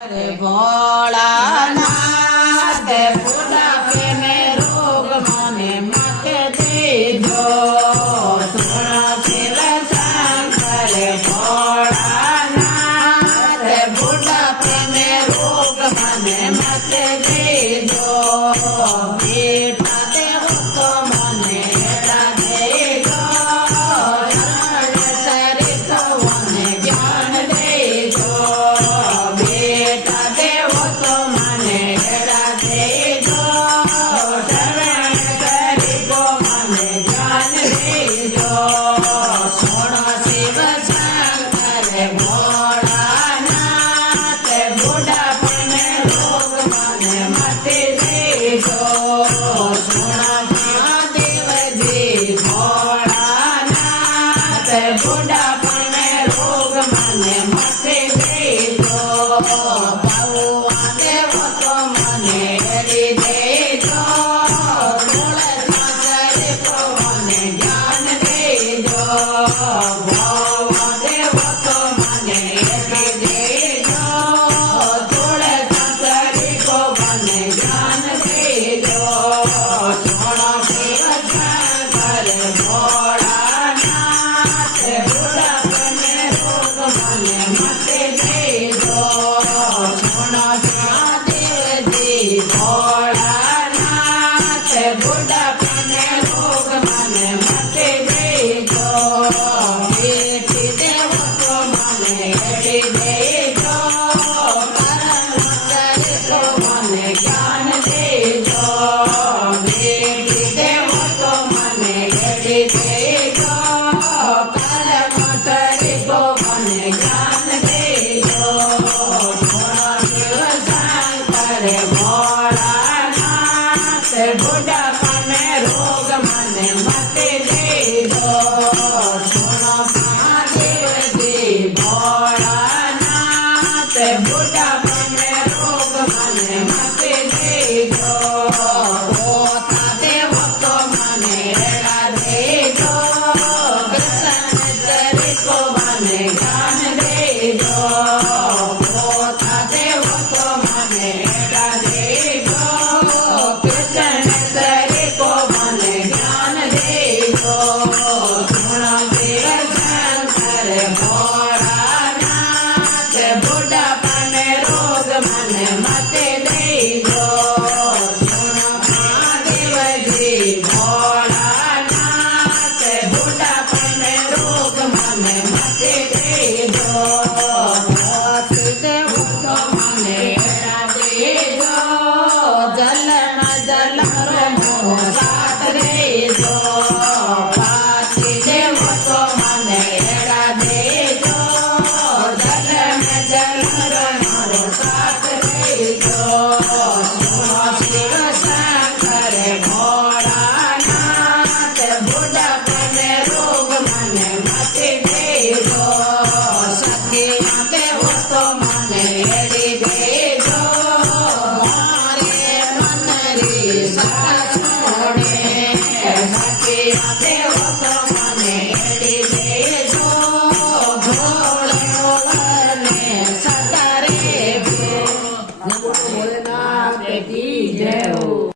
रे भोलानाथ बुढ़ापे में रोग मने मत दीजो सुनो शिव शंकर भोलानाथ बुढ़ापे में रोग मने मत दीजो बेटा देव तो मने हेरा देजो शरण सरित मने ज्ञान देजो बेटा देव तो मने हेरा देजो शरण सरित मने ज्ञान देजो सुनो शिव शंकर भोलानाथ बुढ़ापे में रोग मने मत दीजो सुनो महादेव जी भोलानाथ बुढ़ापे में रोग मने मत दीजो भगवा देव तो मने हेरी देजो तुलसा सरित मने ज्ञान देजो भगवा देव तो मने हेरी देजो तुलसा सरित मने ज्ञान देजो सुनो शिव शंकर भोलानाथ बुढ़ापे में रोग मने मत दीजो सुनो महादेव जी भोलानाथ बुढ़ापे में रोग मने मत दीजो बेटी देव तो मने हेरी देजो परम सरित मने ज्ञान देजो बेटी देव तो मने हेरी देजो परम सरित मने ज्ञान देजो सुनो शिव शंकर भोलानाथ बुढ़ापे में रोग मने मत दीजो सुनो महादेव जी भोलानाथ बुढ़ापे में रोग मने मत दीजो होता देव तो मने हेरा देजो कृष्ण चरित मने ज्ञान देजो होता देव तो मने हेरा देजो कृष्ण चरित मने ज्ञान देजो सुनो शिव शंकर भोलानाथ बुढ़ापे में रोग मने मत दीजो सुनो महादेव जी भोलानाथ बुढ़ापे में रोग मने मत दीजो देव तो मने हेरा देजो जल न जल मोह साथ देजो पाती देव तो मने हेरा देजो जल न जल मोह साथ देजो सुनो शिव शंकर भोलानाथ बुढ़ापे में रोग मने मत दीजो सखी देव तो मने हेरी देजो हमारे मन री साथ छोड़े सखी देव